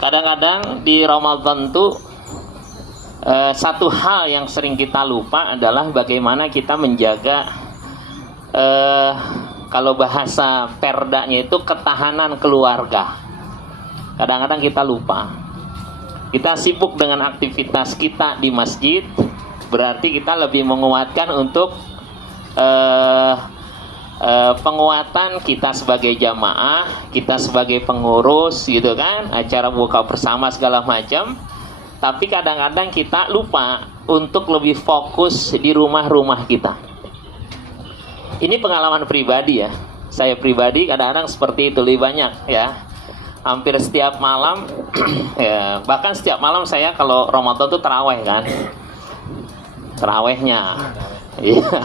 Kadang-kadang di Ramadan tuh satu hal yang sering kita lupa adalah bagaimana kita menjaga kalau bahasa perdanya itu ketahanan keluarga. Kadang-kadang kita lupa. Kita sibuk dengan aktivitas kita di masjid, berarti kita lebih menguatkan untuk penguatan kita sebagai jamaah, kita sebagai pengurus gitu kan, acara buka bersama segala macam. Tapi kadang-kadang kita lupa untuk lebih fokus di rumah-rumah kita. Ini pengalaman pribadi ya. Saya pribadi kadang-kadang seperti itu, lebih banyak ya. Hampir setiap malam ya, bahkan setiap malam saya kalau Ramadan tuh taraweh kan. Tarawehnya. Iya.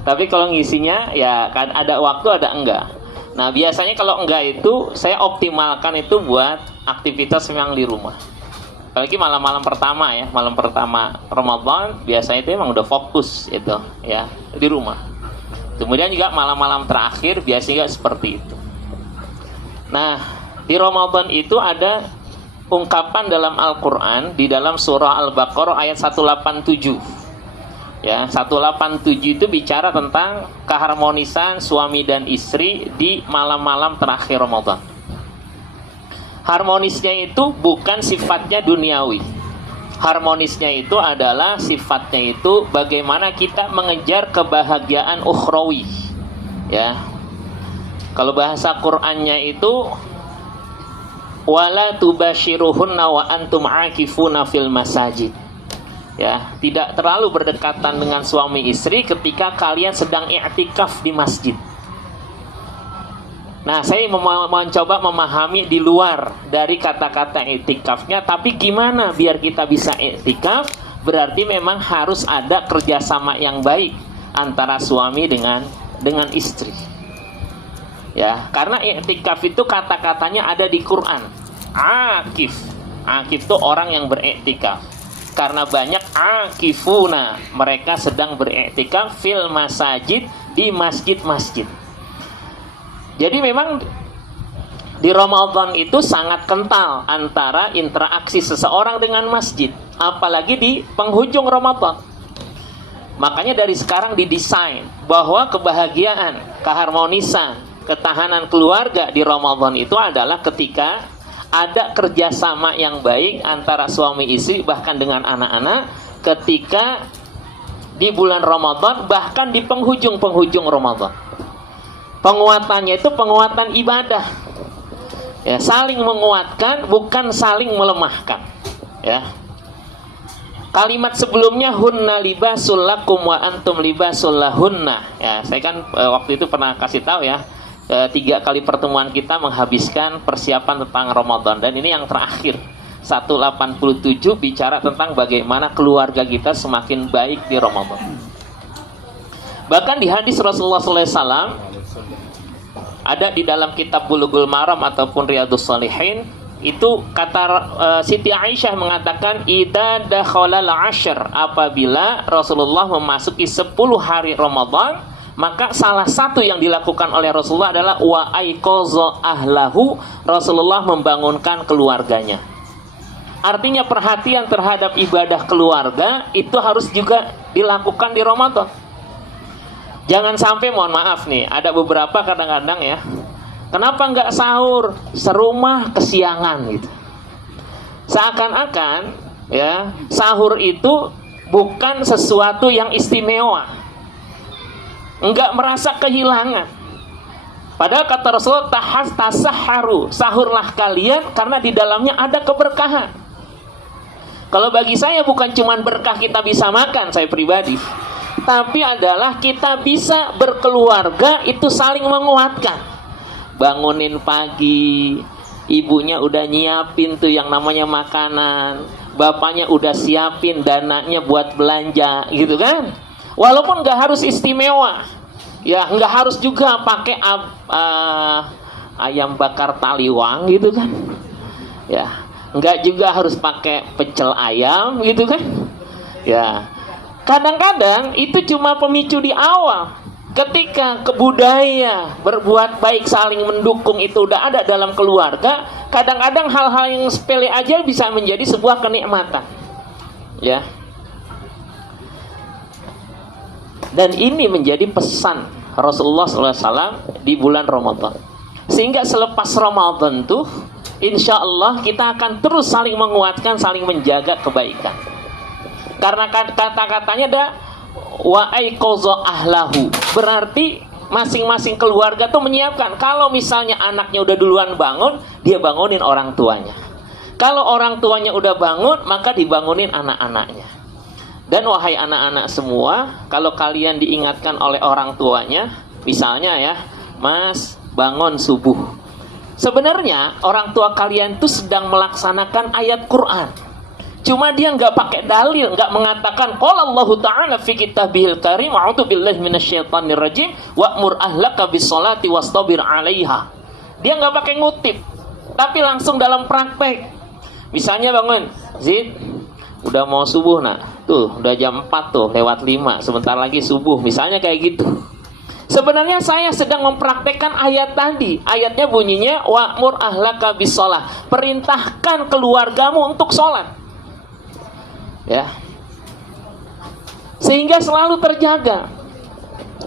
Tapi kalau ngisinya ya kan ada waktu ada enggak. Nah, biasanya kalau enggak itu saya optimalkan itu buat aktivitas memang di rumah. Apalagi malam-malam pertama ya, malam pertama Ramadan biasanya itu emang udah fokus itu ya di rumah. Kemudian juga malam-malam terakhir biasanya seperti itu. Nah, di Ramadan itu ada ungkapan dalam Al-Quran di dalam surah Al-Baqarah ayat 187. Ya, 187 itu bicara tentang keharmonisan suami dan istri di malam-malam terakhir Ramadan. Harmonisnya itu bukan sifatnya duniawi. Harmonisnya itu adalah sifatnya itu bagaimana kita mengejar kebahagiaan ukhrawi. Ya. Kalau bahasa Qur'annya itu wala tubashiruhunna wa antum aakifuna fil masajid. Ya, tidak terlalu berdekatan dengan suami istri ketika kalian sedang i'tikaf di masjid. Nah, saya mencoba memahami di luar dari kata-kata i'tikafnya, tapi gimana biar kita bisa i'tikaf? Berarti memang harus ada kerjasama yang baik antara suami dengan istri. Ya, karena i'tikaf itu kata-katanya ada di Quran. Akif. Akif itu orang yang beriktikaf. Karena banyak akifuna, mereka sedang beriktikaf fil masajid, di masjid-masjid. Jadi memang di Ramadan itu sangat kental antara interaksi seseorang dengan masjid, apalagi di penghujung Ramadan. Makanya dari sekarang didesain bahwa kebahagiaan, keharmonisan, ketahanan keluarga di Ramadan itu adalah ketika ada kerjasama yang baik antara suami istri bahkan dengan anak-anak ketika di bulan Ramadan, bahkan di penghujung Ramadan. Penguatannya itu penguatan ibadah. Ya, saling menguatkan bukan saling melemahkan. Ya. Kalimat sebelumnya hunna libasul lakum wa antum libasul lahunna. Ya, saya kan waktu itu pernah kasih tahu ya. 3 kali pertemuan kita menghabiskan persiapan tentang Ramadan, dan ini yang terakhir 187 bicara tentang bagaimana keluarga kita semakin baik di Ramadan. Bahkan di hadis Rasulullah SAW ada di dalam kitab Bulughul Maram ataupun Riyadhus Shalihin, itu kata Siti Aisyah mengatakan idza dakhalal ashr, apabila Rasulullah memasuki 10 hari Ramadan, maka salah satu yang dilakukan oleh Rasulullah adalah wa aiqaza ahlahu, Rasulullah membangunkan keluarganya. Artinya perhatian terhadap ibadah keluarga itu harus juga dilakukan di Ramadan. Jangan sampai, mohon maaf nih, ada beberapa kadang-kadang ya, kenapa nggak sahur, serumah kesiangan gitu. Seakan-akan ya, sahur itu bukan sesuatu yang istimewa. Enggak merasa kehilangan. Padahal kata Rasulullah tasahharu, sahurlah kalian karena di dalamnya ada keberkahan. Kalau bagi saya bukan cuma berkah kita bisa makan, saya pribadi, tapi adalah kita bisa berkeluarga itu saling menguatkan. Bangunin pagi, ibunya udah nyiapin tuh yang namanya makanan, bapaknya udah siapin dananya buat belanja gitu kan. Walaupun nggak harus istimewa, ya nggak harus juga pakai ayam bakar taliwang gitu kan, ya nggak juga harus pakai pecel ayam gitu kan, ya kadang-kadang itu cuma pemicu di awal. Ketika kebudaya berbuat baik saling mendukung itu udah ada dalam keluarga, kadang-kadang hal-hal yang sepele aja bisa menjadi sebuah kenikmatan. Ya. Dan ini menjadi pesan Rasulullah SAW di bulan Ramadan. Sehingga selepas Ramadan tuh, insya Allah kita akan terus saling menguatkan, saling menjaga kebaikan. Karena kata-katanya ada wa aiqadha ahlahu, berarti masing-masing keluarga tuh menyiapkan. Kalau misalnya anaknya udah duluan bangun, dia bangunin orang tuanya. Kalau orang tuanya udah bangun, maka dibangunin anak-anaknya. Dan wahai anak-anak semua, kalau kalian diingatkan oleh orang tuanya, misalnya ya, Mas, bangun subuh. Sebenarnya orang tua kalian tuh sedang melaksanakan ayat Quran. Cuma dia nggak pakai dalil, nggak mengatakan qala Allahu ta'ala fi kitabihil karim a'udzu billahi minasyaitonir rajim wa'mur ahlaka bis-sholati wastabir 'alaiha. Dia nggak pakai ngutip, tapi langsung dalam praktek. Misalnya bangun, Zid, udah mau subuh nak. Tuh, udah jam 4 tuh, lewat 5, sebentar lagi subuh. Misalnya kayak gitu. Sebenarnya saya sedang mempraktekkan ayat tadi. Ayatnya bunyinya wa'mur ahlaka bis-sholah. Perintahkan keluargamu untuk sholat. Ya. Sehingga selalu terjaga.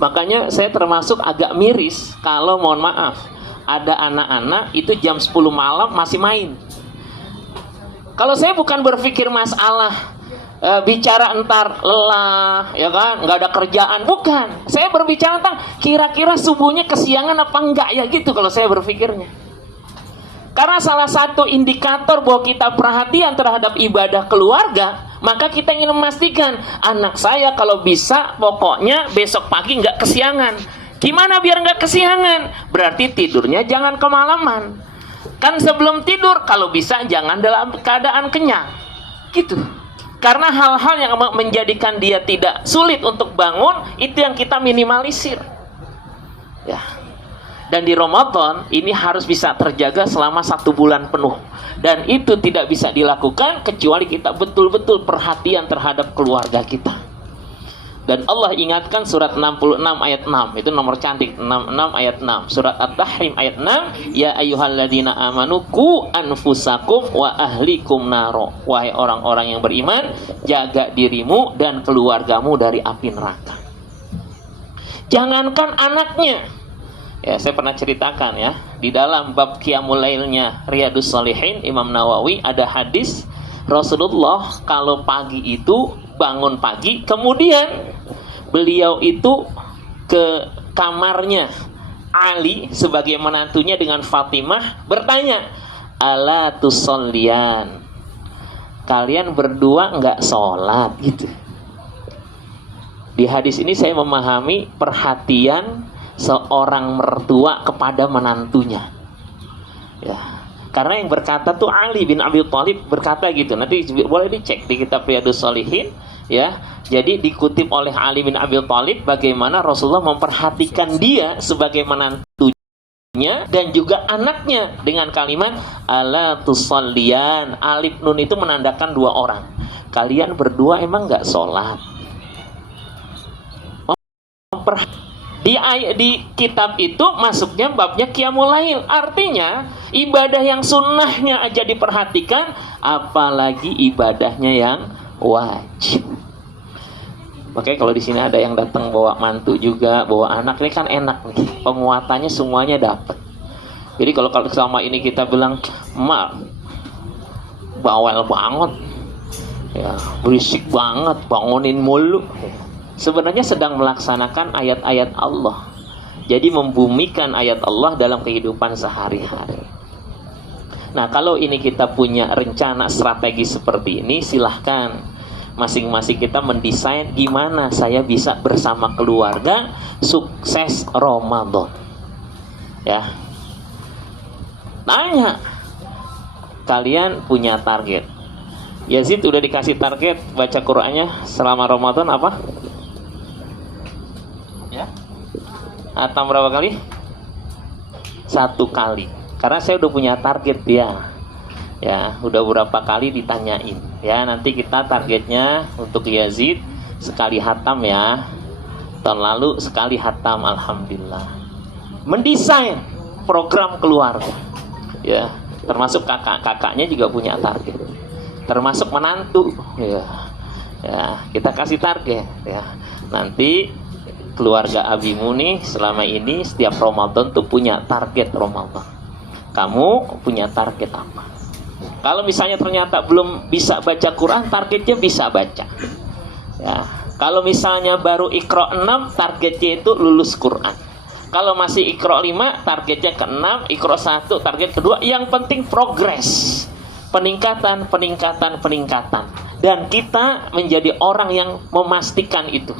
Makanya saya termasuk agak miris kalau mohon maaf ada anak-anak itu jam 10 malam masih main. Kalau saya bukan berpikir masalah bicara entar lelah, ya kan, nggak ada kerjaan, bukan. Saya berbicara tentang kira-kira subuhnya kesiangan apa enggak ya gitu kalau saya berpikirnya. Karena salah satu indikator bahwa kita perhatian terhadap ibadah keluarga, maka kita ingin memastikan anak saya kalau bisa pokoknya besok pagi nggak kesiangan. Gimana biar nggak kesiangan? Berarti tidurnya jangan kemalaman. Kan sebelum tidur kalau bisa jangan dalam keadaan kenyang. Gitu. Karena hal-hal yang menjadikan dia tidak sulit untuk bangun, itu yang kita minimalisir. Ya. Dan di Ramadan ini harus bisa terjaga selama 1 bulan penuh. Dan itu tidak bisa dilakukan kecuali kita betul-betul perhatian terhadap keluarga kita. Dan Allah ingatkan surat 66 ayat 6. Itu nomor cantik, 66 ayat 6. Surat At-Tahrim ayat 6. Ya ayyuhalladzina amanu qu anfusakum wa ahlikum naro. Wahai orang-orang yang beriman, jaga dirimu dan keluargamu dari api neraka. Jangankan anaknya. Ya, saya pernah ceritakan ya, di dalam bab Qiyamul Lailnya Riyadhus Shalihin Imam Nawawi ada hadis Rasulullah kalau pagi itu bangun pagi, kemudian beliau itu ke kamarnya Ali sebagai menantunya dengan Fatimah bertanya, ala tusollian, kalian berdua nggak sholat gitu. Di hadis ini saya memahami perhatian seorang mertua kepada menantunya. Ya. Karena yang berkata tuh Ali bin Abi Thalib berkata gitu. Nanti boleh dicek di kitab Riyadhus Shalihin ya. Jadi dikutip oleh Ali bin Abi Thalib bagaimana Rasulullah memperhatikan dia sebagai menantunya dan juga anaknya dengan kalimat ala tusallian. Alif nun itu menandakan 2 orang. Kalian berdua emang nggak sholat? Di kitab itu masuknya babnya Qiyamul Lail. Artinya ibadah yang sunnahnya aja diperhatikan, apalagi ibadahnya yang wajib. Makanya kalau di sini ada yang datang bawa mantu juga, bawa anak, ini kan enak nih. Penguatannya semuanya dapat. Jadi kalau selama ini kita bilang, "Mak, bawel banget. Ya, berisik banget, bangunin mulu." Sebenarnya sedang melaksanakan ayat-ayat Allah. Jadi membumikan ayat Allah dalam kehidupan sehari-hari. Nah, kalau ini kita punya rencana strategi seperti ini, silahkan masing-masing kita mendesain gimana saya bisa bersama keluarga sukses Ramadan. Ya. Tanya, kalian punya target. Yazid udah dikasih target baca Qur'annya selama Ramadan apa? Ya. Atau berapa kali? 1 kali. Karena saya udah punya target dia. Ya, udah berapa kali ditanyain. Ya, nanti kita targetnya untuk Yazid sekali hatam ya. tahun lalu sekali hatam, alhamdulillah. Mendesain program keluarga, ya, termasuk kakaknya juga punya target, termasuk menantu, ya, kita kasih target, ya. Nanti keluarga Abimu nih selama ini setiap Ramadan tuh punya target Ramadan. Kamu punya target apa? Kalau misalnya ternyata belum bisa baca Quran, targetnya bisa baca. Ya, kalau misalnya baru Iqra 6, targetnya itu lulus Quran. Kalau masih Iqra 5, targetnya ke 6, Iqra 1, target kedua. Yang penting progres. Peningkatan. Dan kita menjadi orang yang memastikan itu.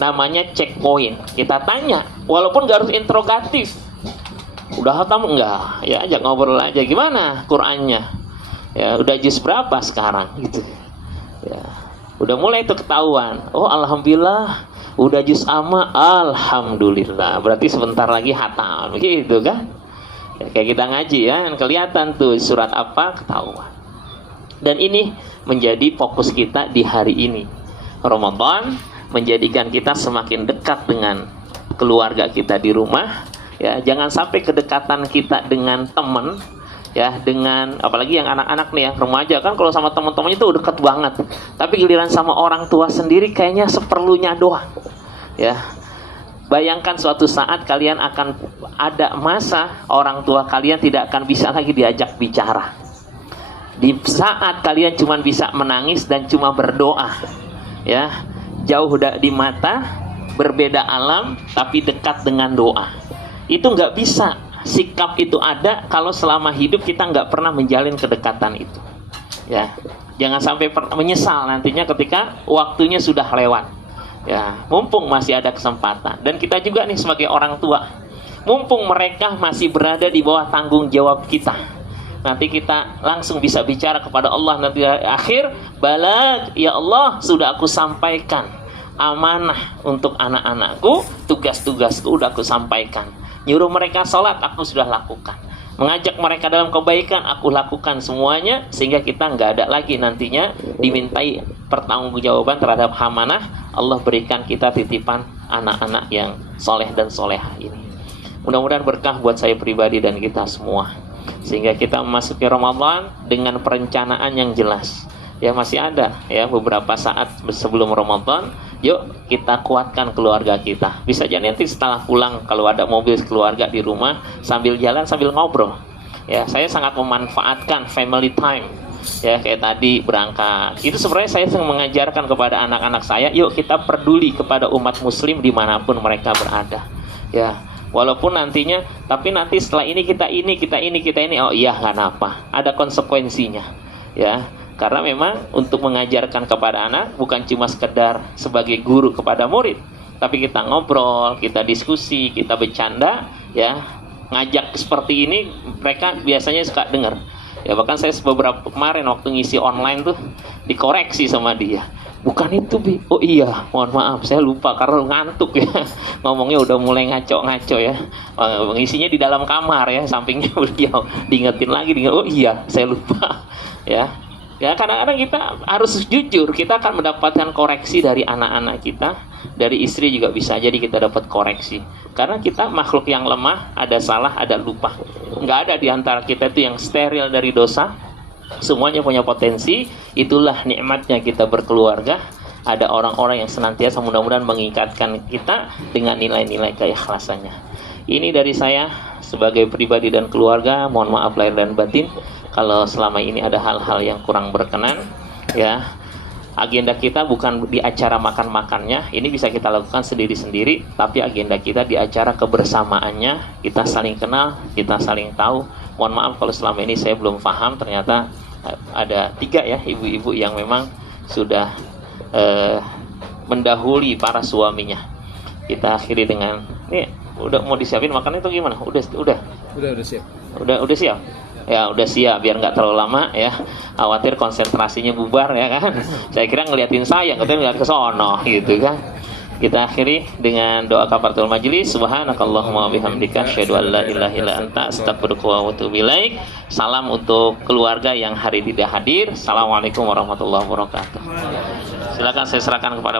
Namanya checkpoint. Kita tanya, walaupun gak harus interrogatif. Udah hatam enggak? Ya, ajak ngobrol aja. Gimana Qurannya? Ya, udah juz berapa sekarang gitu. Ya, udah mulai itu ketahuan. Oh, alhamdulillah, udah juz amma, alhamdulillah. Berarti sebentar lagi hatam, gitu kan? Ya, kayak kita ngaji ya, kelihatan tuh surat apa ketahuan. Dan ini menjadi fokus kita di hari ini. Ramadan menjadikan kita semakin dekat dengan keluarga kita di rumah. Ya, jangan sampai kedekatan kita dengan teman, ya, dengan apalagi yang anak-anak nih, yang remaja kan, kalau sama teman-temannya itu dekat banget. Tapi giliran sama orang tua sendiri kayaknya seperlunya doang. Ya, bayangkan suatu saat kalian akan ada masa orang tua kalian tidak akan bisa lagi diajak bicara. Di saat kalian cuma bisa menangis dan cuma berdoa, ya, jauh di mata, berbeda alam, tapi dekat dengan doa. Itu nggak bisa. Sikap itu ada kalau selama hidup kita nggak pernah menjalin kedekatan itu. Ya, jangan sampai menyesal nantinya ketika waktunya sudah lewat. Ya, mumpung masih ada kesempatan. Dan kita juga nih sebagai orang tua, mumpung mereka masih berada di bawah tanggung jawab kita. Nanti kita langsung bisa bicara kepada Allah nanti akhir, balag, ya Allah, sudah aku sampaikan amanah untuk anak-anakku, tugas-tugasku udah aku sampaikan. Nyuruh mereka sholat, aku sudah lakukan. Mengajak mereka dalam kebaikan, aku lakukan semuanya. Sehingga kita nggak ada lagi nantinya dimintai pertanggungjawaban terhadap amanah. Allah berikan kita titipan anak-anak yang soleh dan solehah ini. Mudah-mudahan berkah buat saya pribadi dan kita semua. Sehingga kita memasuki Ramadan dengan perencanaan yang jelas. Ya, masih ada ya beberapa saat sebelum Ramadan. Yuk kita kuatkan keluarga kita. Bisa aja nanti setelah pulang kalau ada mobil keluarga di rumah, sambil jalan sambil ngobrol. Ya, saya sangat memanfaatkan family time. Ya, kayak tadi berangkat. Itu sebenarnya saya sedang mengajarkan kepada anak-anak saya, yuk kita peduli kepada umat muslim dimanapun mereka berada. Ya, walaupun nantinya, tapi nanti setelah ini kita ini. Oh iya, nggak apa. Ada konsekuensinya. Ya. Karena memang untuk mengajarkan kepada anak bukan cuma sekedar sebagai guru kepada murid, tapi kita ngobrol, kita diskusi, kita bercanda, ya, ngajak seperti ini mereka biasanya suka dengar. Ya, bahkan saya beberapa kemarin waktu ngisi online tuh dikoreksi sama dia. Bukan itu, Bi. Oh iya, mohon maaf, saya lupa karena ngantuk ya. Ngomongnya udah mulai ngaco-ngaco ya. Ngisinya di dalam kamar ya, sampingnya beliau. Diingetin lagi, oh iya, saya lupa. Ya. Ya, kadang-kadang kita harus jujur, kita akan mendapatkan koreksi dari anak-anak kita, dari istri juga bisa jadi kita dapat koreksi. Karena kita makhluk yang lemah, ada salah, ada lupa. Nggak ada di antara kita itu yang steril dari dosa. Semuanya punya potensi. Itulah nikmatnya kita berkeluarga. Ada orang-orang yang senantiasa mudah-mudahan mengikatkan kita dengan nilai-nilai keikhlasannya. Ini dari saya sebagai pribadi dan keluarga. Mohon maaf lahir dan batin kalau selama ini ada hal-hal yang kurang berkenan. Ya, agenda kita bukan di acara makan-makannya, ini bisa kita lakukan sendiri-sendiri, tapi agenda kita di acara kebersamaannya, kita saling kenal, kita saling tahu. Mohon maaf kalau selama ini saya belum paham, ternyata ada 3 ya ibu-ibu yang memang sudah mendahului para suaminya. Kita akhiri dengan nih, udah mau disiapin makannya itu gimana? Udah siap. Udah siap. Ya, udah siap biar nggak terlalu lama ya. Khawatir konsentrasinya bubar ya kan. Saya kira ngeliatin saya, katanya ngeliat ke sono gitu kan. Kita akhiri dengan doa kafaratul majelis. Subhanakallahumma bihamdika asyhadu an la ilaha illa anta astaghfiruka wa atubu ilaik. Salam untuk keluarga yang hari tidak hadir. Assalamualaikum warahmatullahi wabarakatuh. Silakan saya serahkan kepada